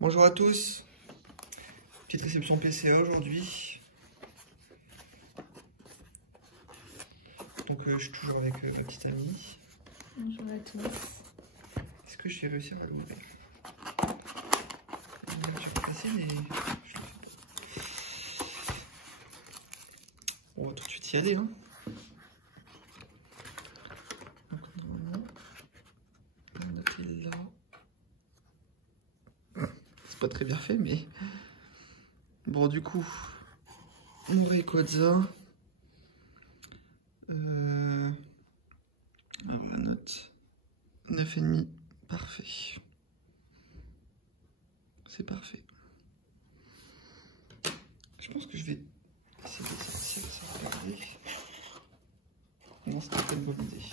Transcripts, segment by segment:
Bonjour à tous, petite réception PCA aujourd'hui. Donc je suis toujours avec ma petite amie. Bonjour à tous. Est-ce que je vais réussir à l'ouvrir? J'ai passé mais je le fais pas. On va tout de suite y aller hein. Donc normalement, on a noté là. C'est pas très bien fait mais bon du coup mon Rayquaza. Alors la note 9,5, parfait. C'est parfait. Je pense que je vais essayer de sortir ça, regardez. Non, c'était pas une bonne idée.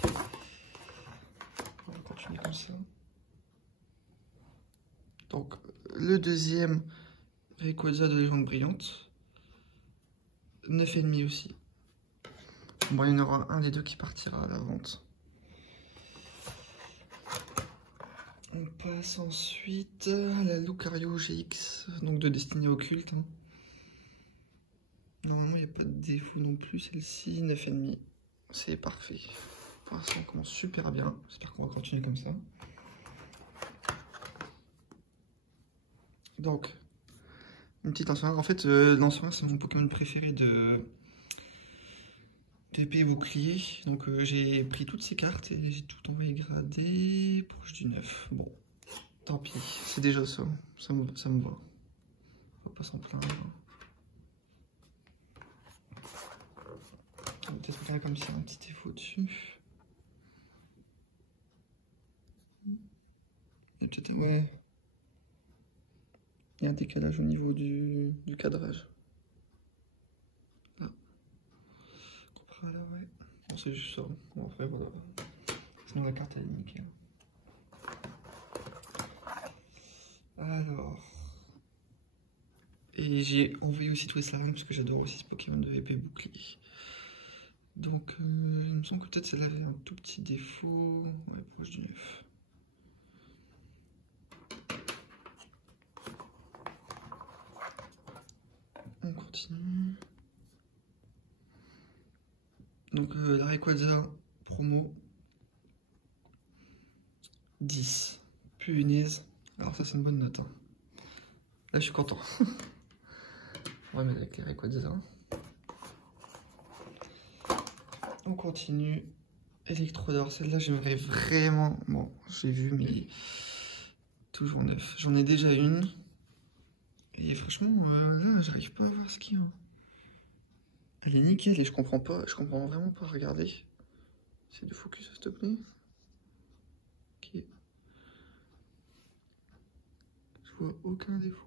On va continuer comme ça. Donc le deuxième Rayquaza de légende brillante. 9,5 aussi. Bon, il y en aura un des deux qui partira à la vente. On passe ensuite à la Lucario GX, donc de destinée occulte. Normalement, il n'y a pas de défaut non plus, celle-ci, 9,5. C'est parfait. Pour l'instant, on commence super bien. J'espère qu'on va continuer comme ça. Donc, une petite Lancerin. En fait, Lancerin, c'est mon Pokémon préféré de épée et bouclier. Donc, j'ai pris toutes ces cartes et j'ai tout envoyé gradé. Proche du 9. Bon, tant pis. C'est déjà ça. Ça me va. On va pas s'en plaindre. On va peut-être regarder comme s'il y a un petit défaut dessus. Il y a peut-être... Ouais. Il y a un décalage au niveau du cadrage. Là. Là, ouais. Bon, c'est juste ça. Bon, après, voilà. Sinon, la carte, elle est nickel. Alors... Et j'ai envoyé aussi Twislaring parce que j'adore aussi ce Pokémon de épée bouclier. Donc, il me semble que peut-être celle-là avait un tout petit défaut. Ouais, proche du 9. On continue. Donc, la Rayquaza promo 10. Punaise. Alors, ça, c'est une bonne note. Hein. Là, je suis content. On va mettre avec les Rayquaza. On continue. Electrodore, celle-là, j'aimerais vraiment. Bon, j'ai vu, mais toujours neuf. J'en ai déjà une. Et franchement, là, j'arrive pas à voir ce qu'il y a. Elle est nickel et je comprends vraiment pas. Regardez. Essaye de focus, s'il te plaît. Ok. Je vois aucun défaut.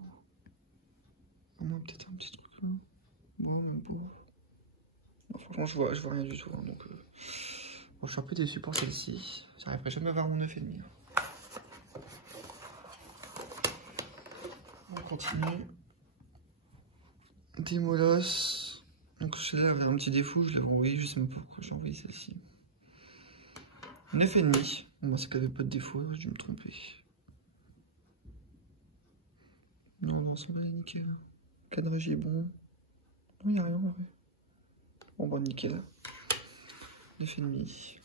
Au moins, peut-être un petit truc là. Bon. Non, franchement, je vois rien du tout. Hein, donc, bon, je suis un peu déçu pour celle-ci. J'arriverai jamais à voir mon 9,5. Hein. On continue. Démolos. Donc celle-là avait un petit défaut, je l'avais envoyé, je sais même pas pourquoi j'ai envoyé celle-ci. 9,5. Bon, bah, c'est qu'elle avait pas de défaut, j'ai dû me tromper. Non, c'est pas nickel. Cadrage est bon. Non, il n'y a rien en vrai. Bon, bah, nickel. 9,5.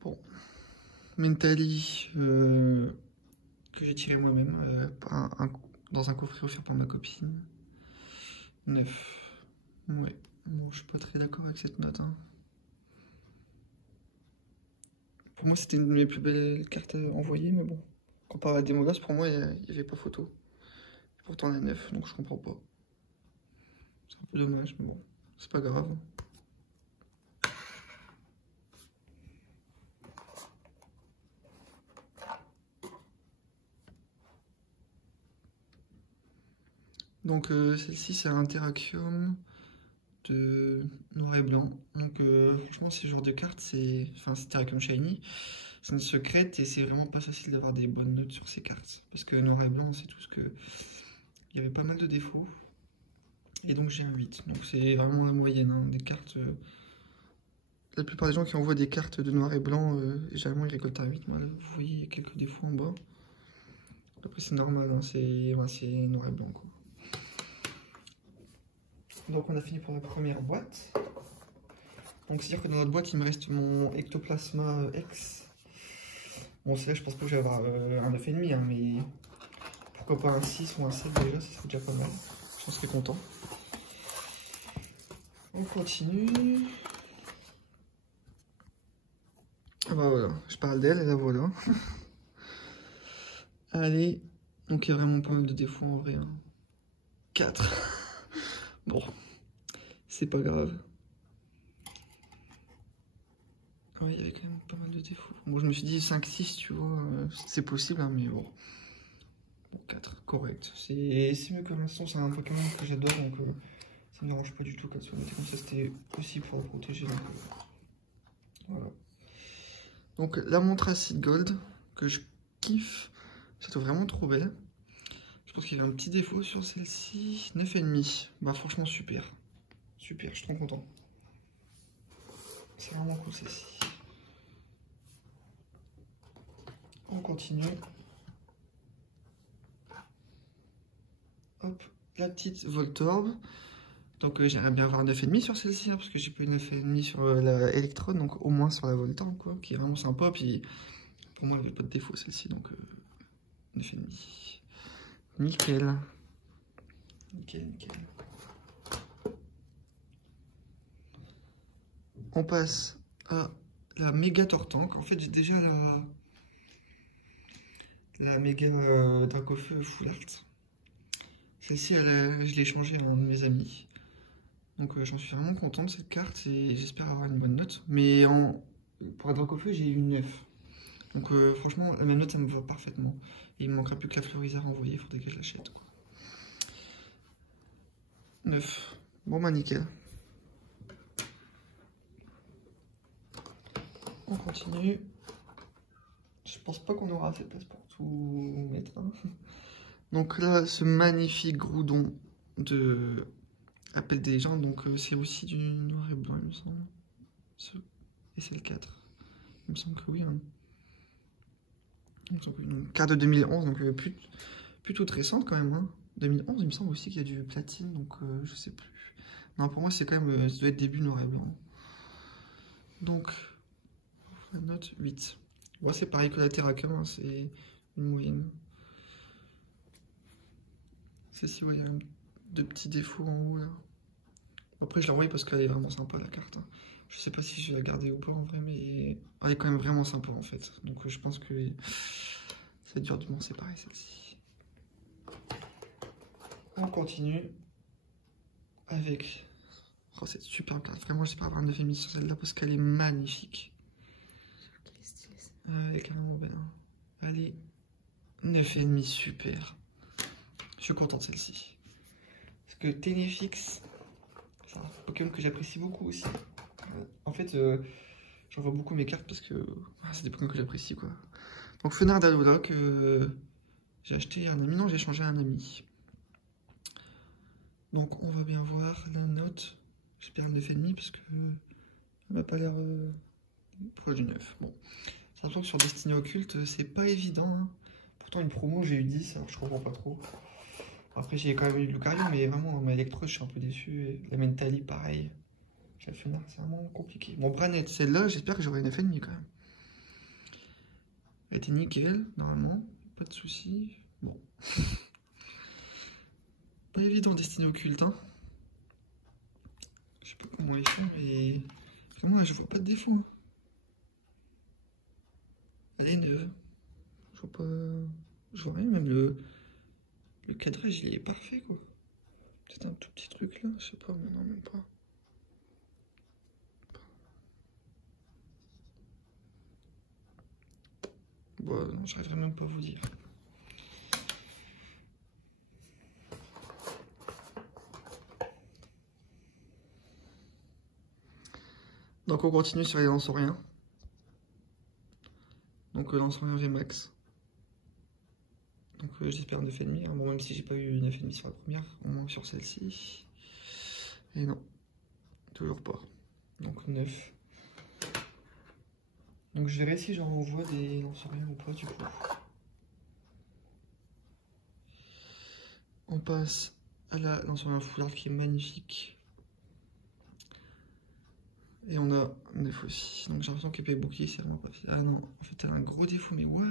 Bon. Mentally, que j'ai tiré moi-même dans un coffret offert par ma copine. 9. Ouais. Bon, je suis pas très d'accord avec cette note. Hein. Pour moi, c'était une de mes plus belles cartes envoyées, mais bon. Comparé à Démolos, pour moi, il n'y avait pas photo. Et pourtant, elle est 9, donc je comprends pas. C'est un peu dommage, mais bon, c'est pas grave. Donc, celle-ci, c'est un Terrakium de noir et blanc. Donc, franchement, ce genre de carte, c'est Terrakium Shiny. C'est une secrète et c'est vraiment pas facile d'avoir des bonnes notes sur ces cartes. Parce que noir et blanc, c'est tout ce que. Il y avait pas mal de défauts. Et donc j'ai un 8. Donc c'est vraiment la moyenne hein, des cartes la plupart des gens qui envoient des cartes de noir et blanc, généralement ils récoltent à 8. Moi, là, vous voyez, il y a quelques défauts en bas. Après, c'est normal, hein, c'est noir et blanc, quoi. Donc, on a fini pour la première boîte. Donc, c'est-à-dire que dans notre boîte, il me reste mon Ectoplasma X. Bon, c'est là, je pense pas que je vais avoir un 9,5, hein, mais pourquoi pas un 6 ou un 7 déjà, ça serait déjà pas mal. J'en serais content. On continue. Ah bah voilà, je parle d'elle et la voilà. Allez, donc il y a vraiment pas mal de défauts en vrai. Hein. 4. Bon, c'est pas grave. Ouais, il y avait quand même pas mal de défauts. Bon, je me suis dit 5-6, tu vois, c'est possible, hein, mais bon. 4, correct. C'est mieux que l'instant, c'est un Pokémon que j'adore, donc ça me dérange pas du tout qu'elle soit notée comme ça, c'était possible pour le protéger. Donc, voilà. Donc la montre Acid Gold, que je kiffe, c'est vraiment trop belle. Je pense qu'il y avait un petit défaut sur celle-ci, 9,5. Bah franchement super, super, je suis trop content. C'est vraiment cool celle-ci. On continue. Hop, la petite Voltorb. Donc j'aimerais bien avoir un 9,5 sur celle-ci, hein, parce que j'ai pas eu 9,5 sur la Electron, donc au moins sur la Voltorb, quoi, qui est vraiment sympa. Puis pour moi, elle avait pas de défaut celle-ci, donc 9,5. Nickel. Nickel, nickel. On passe à la méga Tortank. En fait, j'ai déjà la méga Dracofeu Full Art. Celle-ci, je l'ai changée à un de mes amis. Donc j'en suis vraiment content de cette carte et j'espère avoir une bonne note. Mais pour la Dracofeu, j'ai eu une 9. Donc franchement, la même note, ça me va parfaitement. Et il me manquera plus que la Fleurizard à envoyer, il faudrait que je l'achète. 9. Bon bah nickel. On continue. Je pense pas qu'on aura assez de place pour tout mettre. Hein. Donc là, ce magnifique Groudon de Appel des légendes, donc c'est aussi du noir et blanc, il me semble. Et c'est le 4. Il me semble que oui. Hein. Donc, une carte de 2011, donc plutôt toute récente quand même. Hein. 2011, il me semble aussi qu'il y a du platine, donc je sais plus. Non, pour moi, c'est quand même, ça doit être début noir et blanc. Donc, la note 8. Bon, c'est pareil que la Terracum, hein, c'est une moyenne. Celle-ci, ouais, il y a deux petits défauts en haut, là. Après, je l'ai envoyée parce qu'elle est vraiment sympa, la carte. Hein. Je sais pas si je vais la garder ou pas, en vrai, mais elle est quand même vraiment sympa, en fait. Donc, je pense que ça va être dur de m'en séparer, celle-ci. On continue avec... Oh, cette superbe carte. Vraiment, j'espère avoir un 9,5 sur celle-là parce qu'elle est magnifique. Quelle stylée, ça. Elle est carrément belle. Hein. Allez, 9,5, super. Je suis content de celle-ci. Parce que Ténéfix, c'est un Pokémon que j'apprécie beaucoup aussi. En fait, j'envoie beaucoup mes cartes parce que c'est des Pokémon que j'apprécie, quoi. Donc, Fenard d'Alola que j'ai acheté à un ami. Non, j'ai échangé à un ami. Donc, on va bien voir la note. J'espère le 9,5 parce que elle n'a pas l'air proche du 9. Bon, c'est un truc sur Destinée Occulte, c'est pas évident. Hein. Pourtant, une promo, j'ai eu 10, alors je comprends pas trop. Après, j'ai quand même eu Lucario, mais vraiment, ma Electro, je suis un peu déçu. Et la Mentali, pareil. J'ai le Fenard, c'est vraiment compliqué. Bon, Branette, celle-là, j'espère que j'aurai une 9,5 quand même. Elle était nickel, normalement. Pas de soucis. Bon. Pas évident, Destinée Occulte, hein. Je sais pas comment ils font, mais vraiment là, je vois pas de défaut. Hein. Elle est neuve. Je vois pas. Je vois rien, même le cadrage il est parfait quoi. Peut-être un tout petit truc là, je sais pas, mais non, même pas. Bon, non, j'arriverai même pas à vous dire. Donc on continue sur les Lansoriens. Donc Lansoriens VMAX. Donc j'espère 9,5. Hein. Bon, même si j'ai pas eu 9,5 sur la première, au moins sur celle-ci. Et non, toujours pas. Donc 9. Donc je verrai si j'en renvoie des lansoriens ou pas du coup. On passe à la lansoriens foulard qui est magnifique. Et on a un défaut aussi. Donc j'ai l'impression qu'épée bouclier c'est vraiment pas facile. Ah non, en fait elle a un gros défaut, mais what?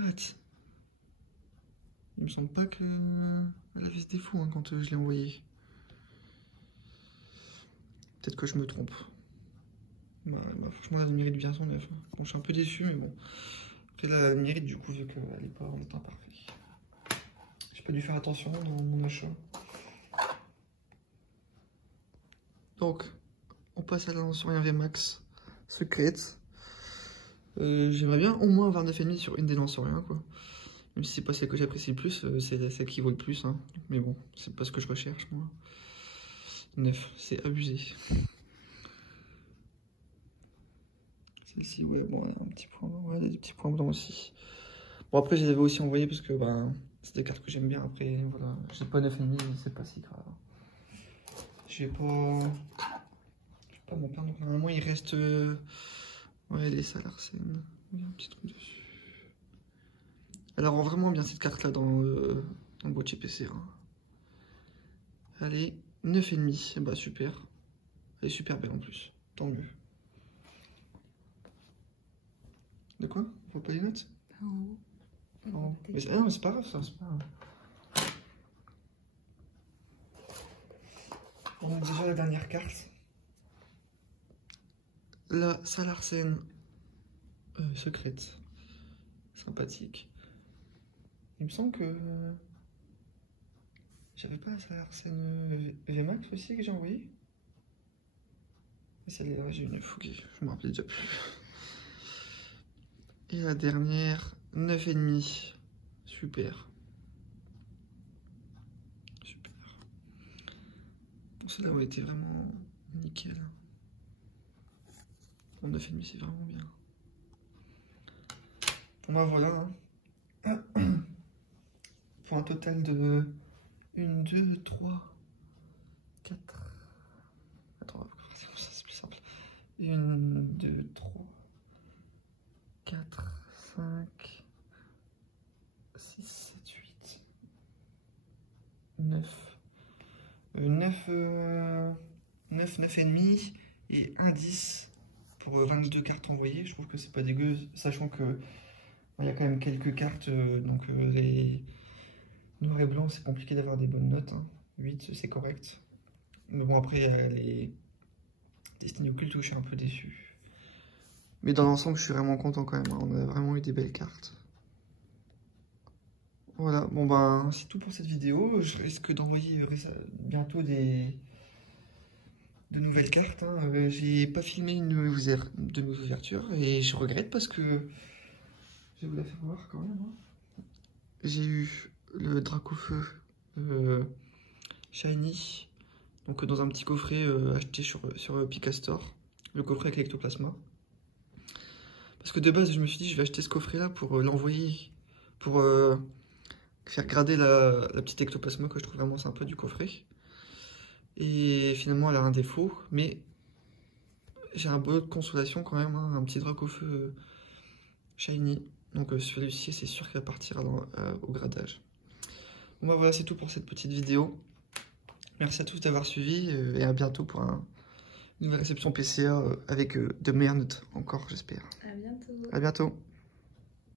Il me semble pas qu'elle avait ce défaut hein, quand je l'ai envoyé. Peut-être que je me trompe. Bah, franchement, elle mérite bien son œuf. Bon, je suis un peu déçu, mais bon. Après, là, elle mérite du coup, vu qu'elle n'est pas en état parfait. J'ai pas dû faire attention dans mon achat. Donc, on passe à la lansoriens VMAX secrète. J'aimerais bien au moins avoir 9,5 sur une des lansoriens, quoi. Même si c'est pas celle que j'apprécie le plus, c'est celle qui vaut le plus. Hein. Mais bon, c'est pas ce que je recherche, moi. 9, c'est abusé. Celle-ci, ouais, bon, un petit point, ouais, des petits points blancs aussi. Bon, après, je les avais aussi envoyés parce que bah, c'est des cartes que j'aime bien. Après, voilà, j'ai pas 9,5, c'est pas si grave. Je vais pas m'en perdre. Donc, normalement, il reste ouais, les Salarsen. Il y a un petit truc dessus. Elle rend vraiment bien cette carte là dans le boîtier PC. Hein. Allez, 9,5. Bah, super. Elle est super belle en plus. Tant mieux. De quoi? On voit pas les notes? En haut. Non, mais c'est pas grave ça, c'est pas grave. On a déjà la dernière carte. La Salarsen secrète. Sympathique. Il me semble que j'avais pas la Salarsen VMAX aussi que j'ai envoyé. Mais celle-là, j'ai une fougue, je me rappelle déjà plus. Et la dernière, 9,5. Super. Super. Celle-là a été vraiment nickel. Bon, 9,5 c'est vraiment bien. Bon bah voilà. Hein. Pour un total de 1, 2, 3, 4. Attends, on va faire comme ça, c'est plus simple. 1, 2, 3, 4, 5, 6, 7, 8, 9. 9,5 et 1 10 pour 22 cartes envoyées. Je trouve que c'est pas dégueu, sachant que il y a quand même quelques cartes, donc les noirs et blancs, c'est compliqué d'avoir des bonnes notes. Hein. 8, c'est correct. Mais bon, après, il y a les Destiny Occulte où je suis un peu déçu. Mais dans l'ensemble, je suis vraiment content quand même. Hein. On a vraiment eu des belles cartes. Voilà, bon ben, c'est tout pour cette vidéo. Je risque d'envoyer bientôt de nouvelles cartes. Hein. J'ai pas filmé de mes ouvertures et je regrette parce que je vais vous la faire voir quand même. Hein. J'ai eu le Dracofeu Shiny, donc dans un petit coffret acheté sur Picastore, le coffret avec l'ectoplasma. Parce que de base, je me suis dit, je vais acheter ce coffret-là pour l'envoyer, pour faire grader la petite ectoplasma que je trouve vraiment sympa du coffret. Et finalement, elle a un défaut, mais j'ai un beau de consolation quand même, hein, un petit Dracofeu Shiny. Donc celui-ci, c'est sûr qu'il va partir au gradage. Bon bah voilà, c'est tout pour cette petite vidéo. Merci à tous d'avoir suivi et à bientôt pour une nouvelle réception PCA avec de meilleures notes encore, j'espère. À bientôt. À bientôt.